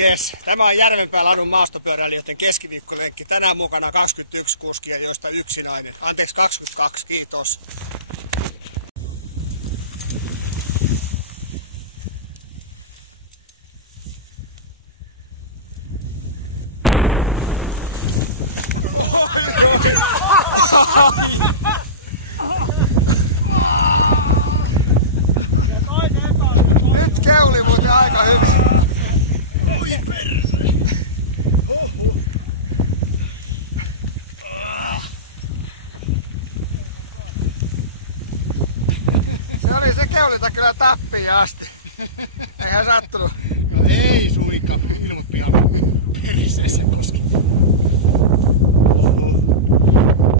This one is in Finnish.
Jes, tämä on Järvenpään ladun maastopyöräilijöiden keskiviikkolenkki. Tänään mukana 21 kuskia, joista yksinäinen. Anteeksi, 22, kiitos. Nyt keuli muuten aika hyvin. Se keulita kyllä tappiin asti. Eihän sattunut. No ei suikka, ilmat pihalle. Periseessä koski.